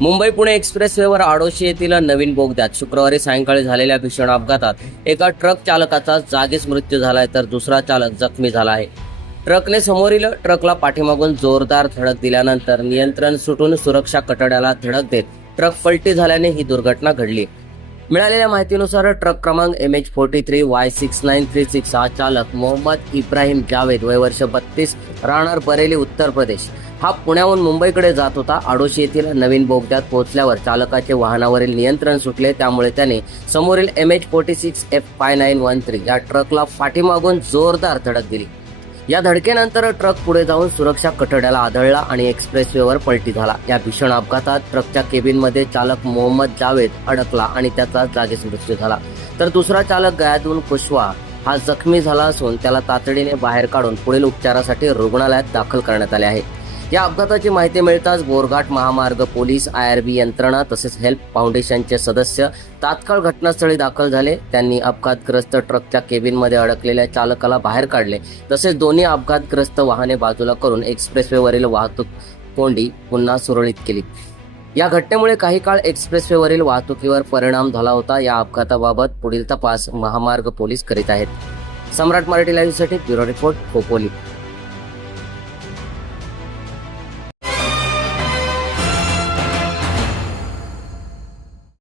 मुंबई पुणे एक्सप्रेसवेवर आडोशी येथील नवीन बोगद्यात शुक्रवारी सायंकाळी झालेल्या भीषण अपघातात एका ट्रक चालकाचा जागीच मृत्यू झालाय तर दुसरा चालक जखमी झाला आहे. ट्रकने समोरील ट्रकला पाठीमागून जोरदार धडक दिल्यानंतर नियंत्रण सुटून सुरक्षा कठड्याला धडक देत ट्रक पलटी झाल्याने ही दुर्घटना घडली. मिळालेल्या माहितीनुसार ट्रक क्रमांक MH43Y6936 हा चालक मोहम्मद इब्राहिम जावेद वय वर्ष 32 राहणार बरेली उत्तर प्रदेश हा पुण्याहून मुंबईकडे जात होता. आडोशी येथील नवीन बोगद्यात पोहोचल्यावर चालकाचे वाहनावरील नियंत्रण सुटले. त्यामुळे त्याने समोरील MH46F5913 या ट्रकला पाठीमागून जोरदार धडक दिली. या धडकेनंतर ट्रक पुढे जाऊन सुरक्षा कठड्याला आदळला आणि एक्सप्रेसवेवर पलटी झाला. या भीषण अपघातात ट्रकच्या केबिनमध्ये चालक मोहम्मद जावेद अडकला आणि त्याचा जागीच मृत्यू झाला. तर दुसरा चालक गयादून कुशवा हा जखमी झाला असून त्याला तातडीने बाहेर काढून पुढील उपचारासाठी रुग्णालयात दाखल करण्यात आले आहे. या अपघाताची माहिती मिळताच बोरघाट महामार्ग पोलीस, IRB यंत्रणा तसेच हेल्प फाउंडेशनचे सदस्य तात्काळ घटनास्थळी दाखल झाले. त्यांनी अपघातग्रस्त ट्रकच्या केबिनमध्ये अडकलेल्या चालकाला बाहेर काढले. तसेच दोन्ही अपघातग्रस्त वाहने बाजूला करून एक्सप्रेसवेवरील वाहतूक कोंडी पुन्हा सुरळीत केली. या घटनेमुळे काही काळ एक्सप्रेसवेवरील वाहतुकीवर परिणाम झाला होता. या अपघाताबाबत पुढील तपास महामार्ग पोलीस करीत आहेत. सम्राट मराठी लाईव्हसाठी ब्युरो रिपोर्ट खोपोली.